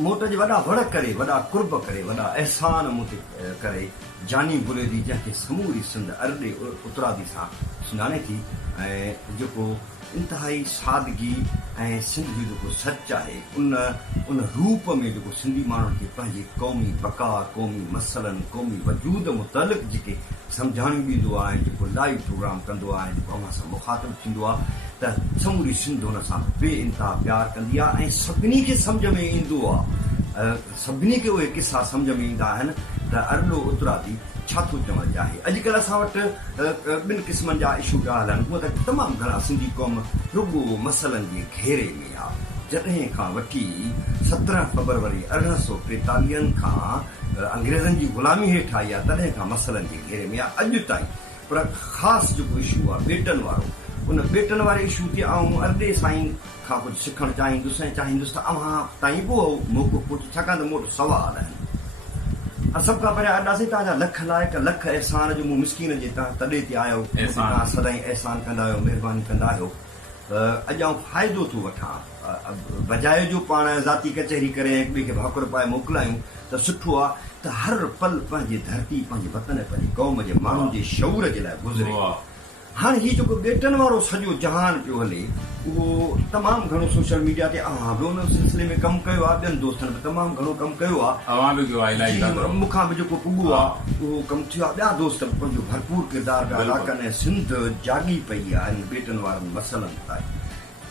मोट जे वॾा वड़ करे, वॾा कुर्ब करे, वॾा अहसान मूं ते करे, जानी बुरेदी जंहिंखे समूरी सिंध अरॾे उतरादी सां सुञाणे थी, ऐं जेको इंतिहाई सादगी ऐं सिंध जो जेको सच आहे उन रूप में जेको सिंधी माण्हुनि खे पंहिंजे क़ौमी बका, क़ौमी मसइलनि, क़ौमी वजूद मुतालिक़ जेके सम्झाणियूं ॾींदो आहे, जेको लाइव प्रोग्राम कंदो आहे, जेको अव्हां सां मुखातिब थींदो आहे, त समूरी सिंध हुन सां बे इंतिहा प्यार कंदी आहे ऐं सभिनी खे सम्झ में ईंदो आहे, सभिनी खे उहे किसा सम्झ में ईंदा आहिनि त अरॾो उतरादी छा थो चवणु चाहे। अॼुकल्ह असां वटि ॿिनि क़िस्मनि जा इशू ॻाल्हि हूअं त तमामु घणा सिंधी क़ौम रुॻो मसइलनि जे घेरे में आहे। जॾहिं खां वठी 17 फरवरी 1843 खां अंग्रेज़नि जी ग़ुलामी हेठि आई आहे तॾहिं खां मसइलनि जे घेरे में आहे अॼु ताईं। पर ख़ासि जेको इशू आहे ॿेटनि वारो, उन ॿेटनि वारे इशू ते आऊं अरॾे साईं खां कुझु सिखणु चाहींदुसि ऐं चाहींदुसि त अव्हां ताईं बि मौक़ो पुछो, छाकाणि त मूं वटि सुवाल आहिनि। सभ खां पहिरियां अॾासीं तव्हांजा लख लाइक़ लख अहसान जो मूं मिसकीन जे तव्हां तॾे ते आहियो, तव्हां सदाईं अहसान कंदा आहियो, महिरबानी कंदा आहियो। अॼु आउं फ़ाइदो थो वठां, बजाए जो पाण ज़ाती कचहरी करे हिक ॿिए खे भाकुर पाए मोकिलायूं त सुठो आहे त हर पल पंहिंजी धरती, पंहिंजे वतन, पंहिंजी क़ौम जे माण्हुनि जे शऊर जे लाइ गुज़रे। हाणे हीउ जेको ॿेटनि वारो सॼो जहान पियो हले उहो तमामु घणो सोशल मीडिया ते अव्हां बि उन सिलसिले में कमु कयो आहे, ॿियनि दोस्तनि बि तमामु घणो कमु कयो आहे, मूंखां बि जेको पुॻो आहे उहो कमु थियो आहे। ॿिया दोस्त बि पंहिंजो भरपूर किरदारु पिया अदा कनि ऐं सिंध जागी पई आहे इन ॿेटनि वारनि मसइलनि ताईं।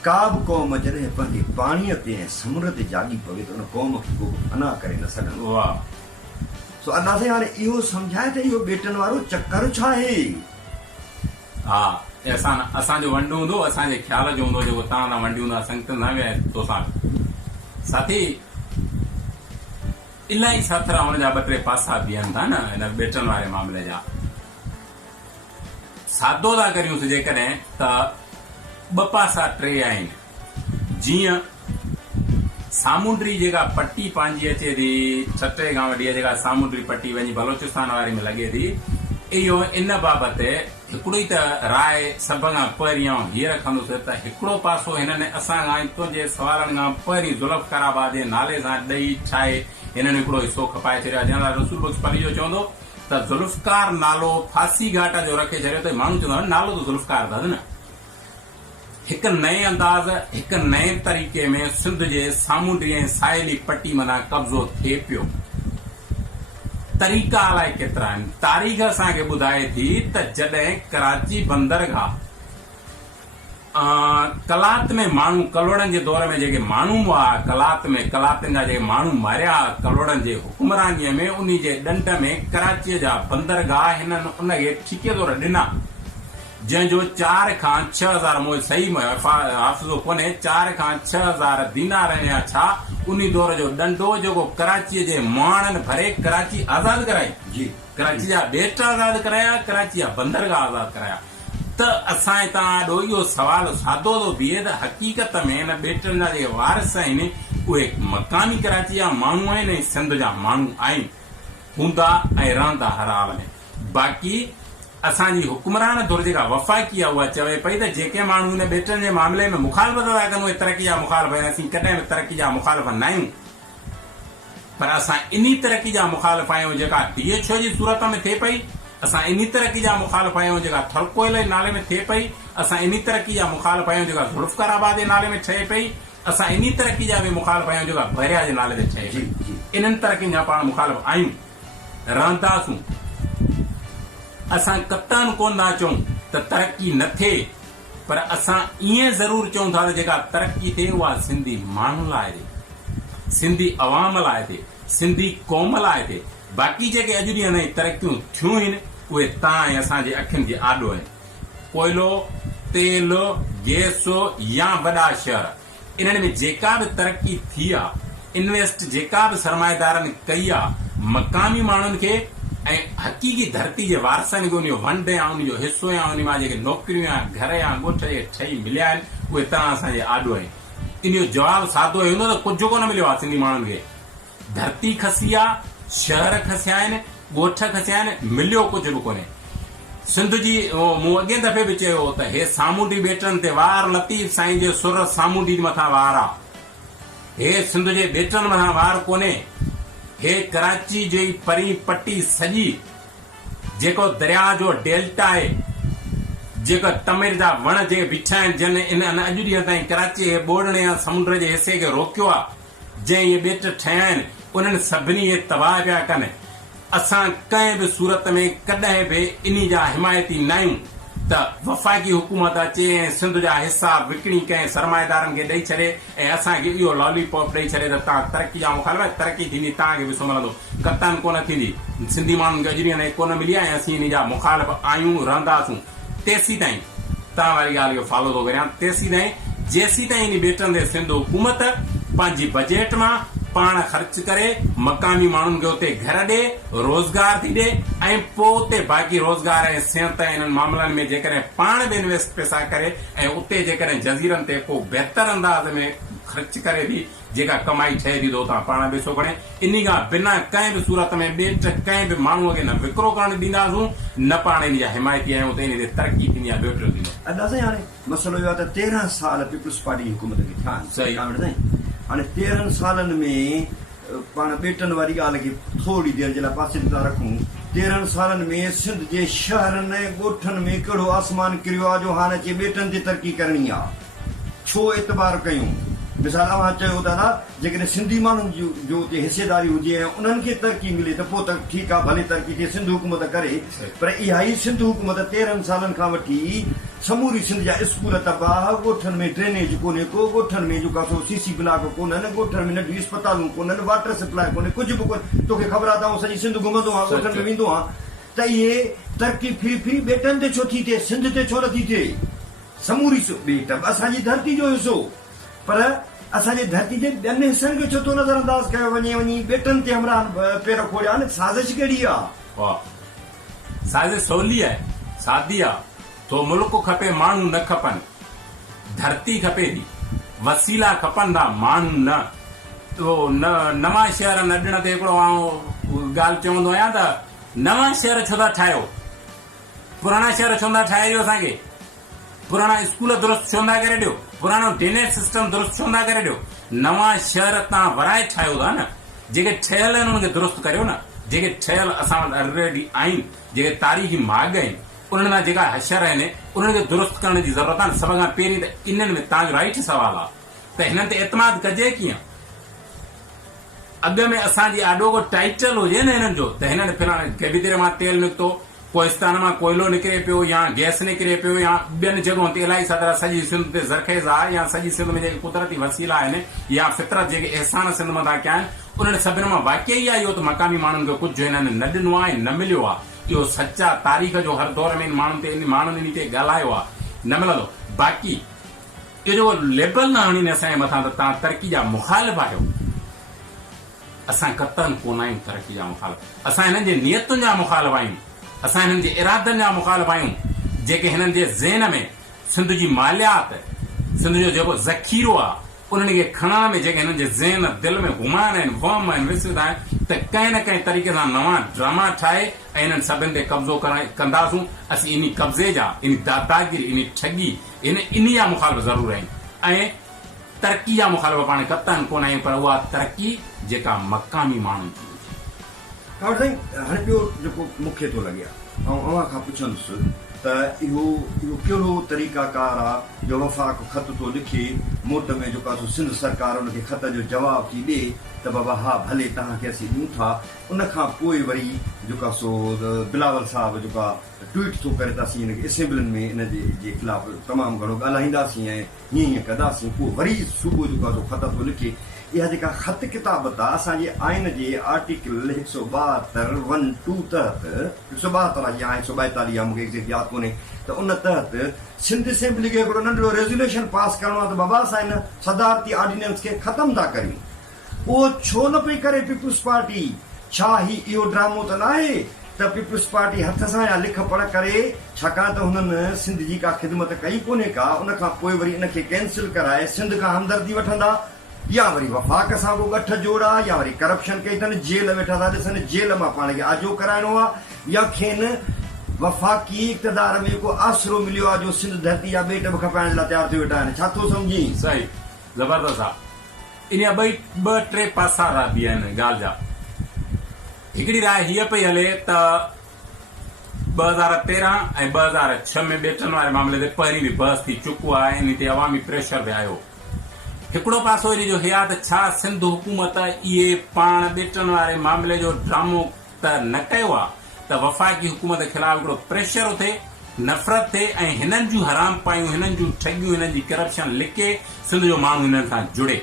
का बि क़ौम जॾहिं पंहिंजे पाणीअ ते ऐं समुंड ते जागी पवे त उन क़ौम खे को अना करे न सघंदो आहे। सो असांखे हाणे इहो सम्झाए त इहो ॿेटनि वारो चकर छा आहे। हा, असांजो वंडू हूंदो, असांजे ख़्याल जो हूंदो, जेको तव्हां सां वंडी हूंदा संगत न विया तोसां साथी। इलाही साथरा हुनजा ॿ टे पासा बीहनि था न हिन ॿेटनि वारे मामले जा। सादो था करियूंसि जेकॾहिं त ॿ पासा टे आहिनि। जीअं सामुंडी जेका पट्टी पंहिंजी अचे थी, छटे खां वठी जेका सामुंडी पट्टी वञी बलोचिस्तान वारी में लॻे थी, इहो इन बाबति हिकिड़ो ई त राय सभ खां पहिरियों हीअ रखंदुसि त हिकिड़ो पासो हिननि असां खां तुंहिंजे सवालनि खां पहिरीं ज़ुल्फ़काराबाद जे नाले सां ॾेई ठाहे हिननि हिकिड़ो हिसो खपाए छॾियो आहे। जंहिं रसूल बख्श पली जो चवंदो त ज़ुल्फ़कार नालो फांसी घाट जो रखे छॾियो त माण्हू चवंदो नालो त ज़ुल्फ़कार अथसि न। हिकु नए अंदाज़, हिकु नए तरीक़े में सिंध जे सामुंडी ऐं साहेली पट्टी मथां कब्ज़ो थिए पियो। तरीक़ा अलाए केतिरा आहिनि। तारीख़ असांखे ॿुधाए थी त जॾहिं कराची बंदरगाह कलात में माण्हू करोड़नि जे दौर में जेके माण्हू हुआ, कलातनि जा जेके माण्हू मारिया करोड़नि जे हुकुमरानीअ में, उन जे ॾंड में कराचीअ जा बंदरगाह हिननि उनखे ठेकेदार ॾिना, जंहिंजो 4 खां 6,000 मुंहिंजो सही हाफ़िज़ो कोन्हे, 4 खां 6,000 दीनार या छा उन दौर जो ॾंडो जेको कराचीअ जे माण्हुनि भरे कराची आज़ाद कराई। जी, कराची जा ॿेट आज़ाद कराया, कराची जा बंदरगाह आज़ाद कराया। त असां तव्हां ॾो इहो सवाल सादो थो बीहे त हक़ीक़त में हिन ॿेटनि जा जेके वारिस आहिनि उहे मक़ामी कराची जा माण्हू आहिनि ऐं सिंध जा माण्हू आहिनि, हूंदा ऐं रहंदा हर हाल में। बाक़ी असांजी हुकुमरान धुर जेका वफ़ाक़ी आहे उहा चवे पई त जेके माण्हू हिन ॿेटनि जे मामले में मुखालफ़त था कनि उहे तरक़ी जा मुखालिफ़ आहिनि। असीं कॾहिं बि तरक़ी जा मुखालिफ़ न आहियूं, पर असां इन तरक़ी जा मुखालिफ़ आहियूं जेका DHO जी सूरत में थिए पई। असां इन तरक़ी जा मुखालिफ़ आहियूं जेका थलकोइल जे नाले में थिए पई। असां इन तरक़ी जा मुखालिफ़ आहियूं जेका ज़ुल्फ़काराबाद जे नाले में ठहे पई। असां इन तरक़ी जा बि मुखालिफ़ आहियूं जेका बहरिया जे नाले ते ठहे पई। इन्हनि तरक़ियुनि जा पाण मुखालिफ़ आहियूं, रहंदासूं। असां कतन कोन था चऊं त तरक़ी न थिए, पर असां ईअं ज़रूर चऊं था त जेका तरक़ी थिए उहा सिंधी माण्हू लाइ थिए, सिंधी अवाम लाइ थिए, सिंधी क़ौम लाइ थिए। बाक़ी जेके अॼु ॾींहं ताईं तरक़ियूं थियूं आहिनि उहे तव्हां ऐं असांजे अखियुनि जे आॾो आहिनि। कोयलो, तेल, गैस या वॾा शहर, इन्हनि में जेका बि तरक़ी थी आहे, इन्वेस्ट जेका बि सरमाएदारनि कई आहे, मक़ामी माण्हुनि खे ऐं हक़ीक़ी धरती जे वारसनि खे उनजो वंड या उनजो हिसो या उन मां जेके नौकिरियूं या घर या ॻोठ जे ठही मिलिया आहिनि उहे तव्हां असांजे आॾो आहिनि। इनजो जवाबु सादो हूंदो त कुझु कोन मिलियो आहे सिंधी माण्हुनि खे। धरती खसी आहे, शहर खसिया आहिनि, ॻोठ खसिया आहिनि, मिलियो कुझु बि कोन्हे। सिंध जी मूं अॻे दफ़े बि चयो त हे सामुंडी ॿेटनि ते वार लतीफ़ साईं जे सुर सामुंडी मथां वार आहे। हे सिंध जे ॿेटनि मथां वार कोन्हे, हे कराची जी परी पट्टी सॼी जेको दरिया जो डेल्टा आहे, जेका तमिर जा वण जे बीठा आहिनि जिन इन अॼु ॾींहं ताईं कराची जे ॿोड़ने या समुंड जे हिसे खे रोकियो आहे, जंहिं इहे ॿेट ठहिया आहिनि उन्हनि सभिनी इहे तबाह पिया कनि। असां कंहिं बि सूरत में कॾहिं बि इन जा हिमायती न आहियूं त वफ़ाक़ी हुकूमत अचे ऐं सिंध जा हिसा विकिणी कंहिं सरमाएदारनि खे ॾेई छॾे ऐं असांखे इहो लॉलीपॉप ॾेई छॾे त तव्हां तरक़ी जा मुखालिफ़, तरक़ी थींदी तव्हांखे बि मिलंदो, कतन कोन थींदी। सिंधी माण्हुनि खे अॼु ॾींहं कोन मिली आहे ऐं असीं इन जा मुखालिफ़ आहियूं, रहंदासूं तेसीं ताईं। तव्हां वारी ॻाल्हि खे फॉलो थो करियां, तेसीं ताईं जेसीं ताईं इन ॿेटनि ते सिंध हुकूमत पंहिंजी बजट मां पाण ख़र्च करे मक़ामी माण्हुनि खे उते घर ॾे, रोज़गार थी ॾे ऐं पोइ उते बाक़ी रोज़गार ऐं सिहत इन्हनि मामलनि में जेकॾहिं पाण बि इन्वेस्ट पैसा करे ऐं उते जेकॾहिं जज़ीरनि ते को बहितर अंदाज़ में ख़र्च करे थी, जेका कमाई ठहे थी तो तव्हां पाण ॾिसो खणे। इन खां बिना कंहिं बि सूरत में ॿेट कंहिं बि माण्हूअ खे न विकिरो करणु ॾींदासूं, न पाण इन जा हिमायती आहियूं, त इन ते तरक़ी थींदी आहे, ॿेट थींदो। असां हाणे मसइलो इहो आहे त 13 साल पीपुल्स पार्टी हुकूमत खे थिया आहिनि। सही हाणे 13 सालनि में पाण ॿेटनि वारी ॻाल्हि खे थोरी देरि जे लाइ पासे था रखूं। 13 सालनि में सिंध जे शहरनि ऐं ॻोठनि में कहिड़ो आसमान किरियो आहे जो हाणे अचे ॿेटनि ते तरक़ी करणी आहे। छो एतबार कयूं? मिसाल तव्हां चयो दादा जेकॾहिं सिंधी माण्हुनि जो उते हिसेदारी हुजे ऐं उन्हनि खे तरक़ी मिले त पोइ त ठीकु आहे, भले तरक़ी थिए, सिंध हुकूमत करे। पर इहा ई सिंध हुकूमत 13 सालनि खां वठी समूरी सिंध जा स्कूल तबाह, ॻोठनि में ड्रेनेज कोन्हे को, ॻोठनि में जेका सीसी ब्लॉक कोन्हनि, ॻोठनि में नंढियूं अस्पतालूं कोन्हनि, वाटर सप्लाई कोन्हे, कुझु बि कोन्हे। तोखे ख़बर आहे त सॼी सिंध घुमंदो आहे, ॻोठनि में वेंदो आहे, त इहे तरक़ी फ्री ॿेटनि ते छो थी थिए, सिंध ते छो नथी थिए? समूरी ॿेट असांजी धरती जो हिसो, पर असांजे धरती जे ॿियनि हिसनि खे छो थो नज़र अंदाज़ कयो वञे, वञी ॿेटनि ते हमरा पेर खोलिया न? साज़िश कहिड़ी आहे? साज़िश सवली आहे, सादी आहे। तो मुल्क खपे, माण्हू न खपनि, धरती खपे थी, वसीला खपनि था, माण्हू न। तो नवां शहर न ॾिण ते हिकिड़ो ॻाल्हि चवंदो आहियां त नवां शहर छो था ठाहियो, पुराणा शहर छो था ठाहे ॾियो असांखे, पुराणा स्कूल दुरुस्त छो था करे ॾियो, पुराणो ड्रेनेज सिस्टम दुरुस्त छो था करे ॾियो। नवां शहर तव्हां वराए ठाहियो था न, जेके ठहियल आहिनि उनखे दुरुस्त करियो न, जेके ठहियल असां वटि ऑलरेडी आहिनि, जेके तारीख़ी माग आहिनि, उन्हनि जा जेका हशर आहिनि उन्हनि खे दुरुस्त करण जी ज़रूरत आहे। सभ खां पहिरीं त इन्हनि में तव्हांजो राइट सुवाल आहे त हिननि ते एतमाद कजे कीअं। अॻु में असांजी आॾो को टाइटल हुजे न हिननि जो त हिननि फिलहाल गेबिदरे मां तेल निकितो, कोहिस्तान मां कोयलो निकिरे पियो या गैस निकिरे पियो या ॿियनि जॻहियुनि ते इलाही सारा सॼी सिंध ते ज़रखेज़ आहे या सॼी सिंध में जेके कुदरती वसीला आहिनि या फितरत जेके अहसान सिंध मथां कया आहिनि, उन्हनि सभिनि मां वाक़ई आहे इहो त मक़ामी माण्हुनि खे कुझु हिननि न ॾिनो आहे, न मिलियो आहे। इहो सचा तारीख़ जो हर दौर में माण्हुनि इन ते ॻाल्हायो आहे, न मिलंदो। बाक़ी इहो जेको लेबल न हणीनि असांजे मथां त तव्हां तरक़ी जा मुखालिफ़ आहियो, असां कतन कोन आहियूं तरक़ी जा मुखालिफ़। असां हिननि जे नियतुनि जा मुखालिफ़ आहियूं, असां हिननि जे इरादनि जा मुखालिफ़ आहियूं, जेके हिननि जे ज़हन में सिंध जी मालियात, सिंध जो जेको ज़ख़ीरो आहे, उन्हनि खे खणण में जेके हिननि जे ज़हन दिलि में घुमाइण आहिनि, वहम आहिनि, विसरत आहिनि, त कंहिं न कंहिं तरीक़े सां नवां ड्रामा ठाहे ऐं हिननि सभिनि ते कब्ज़ो कंदासूं। असीं इन कब्ज़े जा, इन दादागिरी, इन ठगी, इन जा मुखालिफ़ ज़रूरु आहियूं ऐं तरक़ी जा मुखालिफ़ पाण कतन कोन आहियूं, पर उहा तरक़ी जेका मक़ामी माण्हुनि जी। हाणे ॿियो जेको मूंखे थो लॻे ऐं अव्हां खां पुछंदुसि त इहो कहिड़ो तरीक़ाकार आहे जो वफ़ाक़ ख़त थो लिखे, मोट में जेको आहे सिंध सरकार उनखे ख़त जो जवाब थी ॾे त बाबा हा भले तव्हांखे असीं ॾियूं था। उनखां पोइ वरी जेको आहे सो बिलावल साहिबु जेको आहे ट्वीट थो करे त असीं हिनखे असेंबलियुनि में इन जे ख़िलाफ़ तमामु घणो ॻाल्हाईंदासीं ऐं हीअं कंदासीं। पोइ वरी सुबुह जेको आहे सो ख़त थो लिखे। इहा जेका ख़त किताबत आहे असांजे आइन जे आर्टिकल 172(1)(2) तहत 172 आहे या 142 आहे, मूंखे एग्ज़ैक्ट यादि कोन्हे, त उन तहत सिंध असेंबली खे हिकिड़ो नंढिड़ो रेज़ोल्यूशन पास करणो आहे त बाबा असां हिन सदारती ऑर्डिनेंस खे ख़तमु था करियूं। उहो छो न पई करे पीपुल्स पार्टी? छा इहो ड्रामो त न आहे त पीपुल्स पार्टी हथ सां या लिख पढ़ करे, छाकाणि त हुननि सिंध जी का ख़िदमत कई कोन्हे का, उनखां पोइ वरी इनखे कैंसिल कराए सिंध खां हमदर्दी वठंदा, या वरी वफ़ाक़ सां को ॻठ जोड़ा, या वरी करप्शन कई अथनि, जेल वेठा था ॾिसनि, जेल मां पाण खे आजो कराइणो आहे, या खेनि वफ़ाक़ी इक़्तिदार में को आसरो मिलियो आहे जो सिंध धरती जा ॿेट बि खपाइण लाइ तयारु थी वेठा आहिनि। छा थो सम्झी? सही, ज़बरदस्त आहे। इन ॿ टे पासा था बीह आहिनि ॻाल्हि जा। हिकिड़ी राय हीअ पई हले त 2013 ऐं 2006 में ॿेटनि वारे मामले ते पहिरीं बि बहस थी चुको आहे, इन ते अवामी प्रेशर बि आयो। हिकिड़ो पासो इन जो इहा त छा सिंध हुकूमत इहे पाण ॿेटनि वारे मामले जो ड्रामो त न कयो आहे, त वफ़ाक़ी हुकूमत जे ख़िलाफ़ हिकिड़ो प्रेशर थिए, नफ़रत थिए ऐं हिननि जूं हराम पायूं, हिननि जूं ठगियूं, हिननि जी करप्शन लिके सिंध जो माण्हू हिननि सां जुड़े।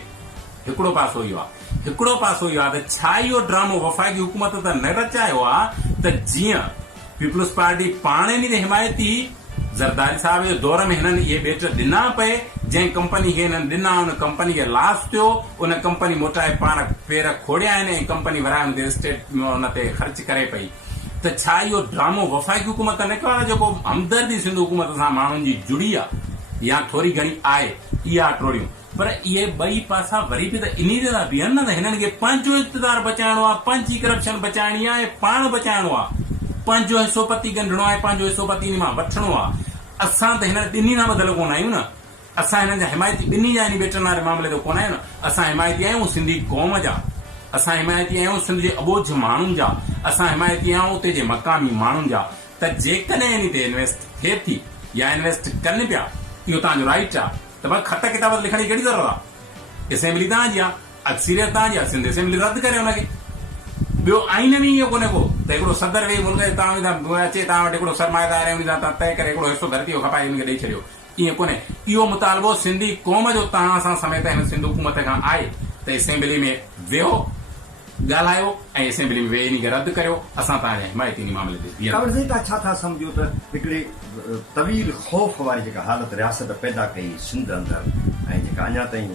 हिकिड़ो पासो इहो आहे। हिकिड़ो पासो इहो आहे त छा इहो ड्रामो वफ़ाक़ी हुकूमत त न रचायो आहे त जीअं पीपल्स पार्टी पाण इन हिमायती ज़रदारी साहब जे दौर में हिननि इहे ॿेट ॾिना पए, जंहिं कंपनी खे हिननि ॾिना उन कंपनी खे लॉस थियो, उन कंपनी मोटाए पाण पेर खोड़िया आहिनि ऐं कंपनी वराए हुन स्टेट उन ते ख़र्च करे पई। त छा इहो ड्रामो वफ़ाक़ी हुकूमत न कयो आहे, जेको हमदर्दी सिंध हुकूमत सां माण्हुनि जी जुड़ी आहे या थोरी घणी आहे, इहा टोड़ियूं। पर इहे ॿई पासा वरी बि त इन ते था बीहनि न, त हिननि खे पंहिंजो इक़्तिदार बचाइणो आहे, पंहिंजी करप्शन बचाइणी आहे, पाण बचाइणो आहे, पंहिंजो हिसोपति ॻंढणो आहे, पंहिंजो हिसोपति इन मां वठणो आहे। असां त हिन ॿिन्ही सां बदिल कोन आहियूं न, असां हिननि जा हिमायती ॿिन्ही जा इन ॿेटनि वारे मामले ते कोन आहियूं न। असां हिमायती आहियूं सिंधी क़ौम जा, असां हिमायती आहियूं सिंध जे अबोझ माण्हुनि जा, असां हिमायती आहियूं उते जे मक़ामी माण्हुनि जा। त जेकॾहिं इन ते इन्वेस्ट थिए थी या इन्वेस्ट कनि पिया, इहो तव्हांजो राइट आहे, त भई ख़त किताब लिखण जी कहिड़ी ज़रूरत आहे? असेंबली तव्हांजी आहे, अक्सीरियत तव्हांजी आहे, सिंध असेंबली रद्द करे हुनखे। ॿियो आइन में इहो कोन्हे को त हिकिड़ो सदर वेही मुल्क तव्हां अचे तव्हां वटि हिकिड़ो सरमाएदार आहे, तव्हां तय करे हिकिड़ो हिसो धरती जो खपाए हुनखे ॾेई छॾियो, ईअं कोन्हे। इहो मुतालबो सिंधी क़ौम जो तव्हां सां समेत हिन सिंध हुकूमत खां आहे त असेंबली में वेहो, ॻाल्हायो ऐं असेंबली में वेही इन खे रद्द करियो। असां तव्हांजे हिमायती इन मामले ते तव्हां छा था सम्झो त हिकिड़े तवील ख़ौफ़ वारी जेका हालत रियासत पैदा कई सिंध अंदरि ऐं जेका अञा ताईं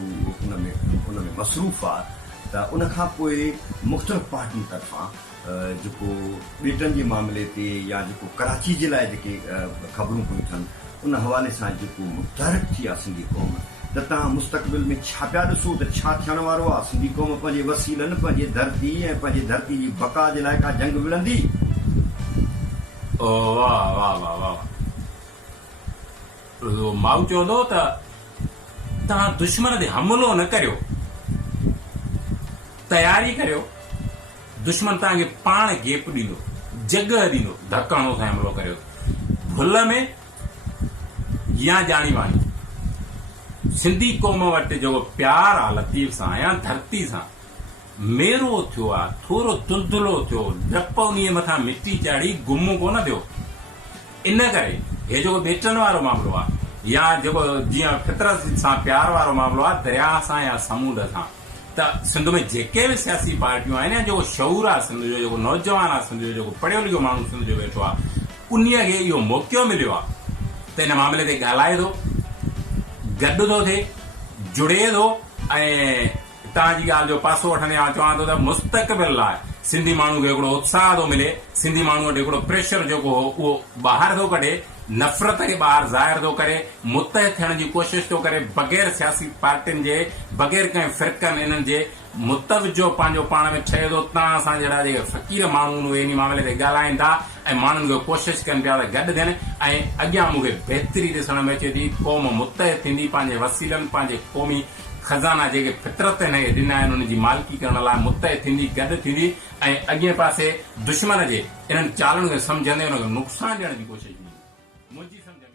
उन में मसरूफ़ आहे, त उन खां पोइ मुख़्तलिफ़ पार्टियुनि तरफ़ां जेको ॿेटनि जे मामले ते या जेको कराची जे लाइ जेके ख़बरूं पियूं थियनि, उन हवाले सां जेको मुतहरिक थी आहे सिंधी क़ौम, त तव्हां मुस्तक़बिल में छा पिया ॾिसो त छा थियण वारो आहे? सिंधी क़ौम पंहिंजे वसीलनि, पंहिंजे धरती ऐं पंहिंजे धरती जी बका जे लाइ का जंग विढ़ंदी? वाह वाह वाह वाह, माउ चवंदो त तव्हां दुश्मन ते हमिलो न करियो, तयारी करियो, दुश्मन तव्हांखे पाण गेप ॾींदो, जॻह ॾींदो, धकणो सां हमिलो करियो, भुल में या जाणी वाणी। सिंधी क़ौम वटि जेको प्यार आहे लतीफ़ सां या धरती सां, मेरो थियो आहे, थोरो तुलतुलो थियो, डप उन मथां मिटी चाढ़ी, गुम कोन थियो। इन करे हे जेको ॿेटनि वारो मामिलो आहे या जेको जीअं फितरत सां प्यार वारो मामिलो आहे, दरिया सां या समुंड सां, त सिंध में जेके बि सियासी पार्टियूं आहिनि, जेको शऊर आहे सिंध जो, जेको नौजवान आहे सिंध जो, जेको पढ़ियो लिखियो माण्हू सिंध जो वेठो आहे, उन्हीअ खे इहो मौक़ो मिलियो आहे त हिन मामले ते ॻाल्हाए थो, गॾु थो थिए, जुड़े थो ऐं तव्हांजी ॻाल्हि जो पासो वठंदे आहियां, चवां थो त मुस्तक़बिल लाइ सिंधी माण्हू खे हिकिड़ो उत्साह थो मिले, सिंधी माण्हू वटि हिकिड़ो प्रेशर जेको हो उहो ॿाहिरि थो कढे, नफ़रत खे ॿाहिरि ज़ाहिर थो करे, मुतहद थियण जी कोशिशि थो करे, बग़ैर सियासी पार्टियुनि जे, बग़ैर कंहिं फ़िरक़नि इन्हनि जे मुतवजो पंहिंजो पाण में ठहे थो। तव्हां असां जहिड़ा जेके फ़क़ीर माण्हू उहे इन मामले ते ॻाल्हाइनि था ऐं माण्हुनि खे कोशिशि कनि पिया त गॾु थियनि ऐं अॻियां मूंखे बहितरी ॾिसण में अचे थी, क़ौम मुतहद थींदी, पंहिंजे वसीलनि, पंहिंजे क़ौमी खज़ाना जेके फितरत हिन खे ॾिना आहिनि उन जी मालिकी करण लाइ मुतहद थींदी, गॾु थींदी ऐं अॻे पासे दुश्मन जे इन्हनि चालनि खे सम्झंदे हुनखे नुक़सानु ॾियण जी कोशिशि कंदी। मुंहिंजी सम्झ में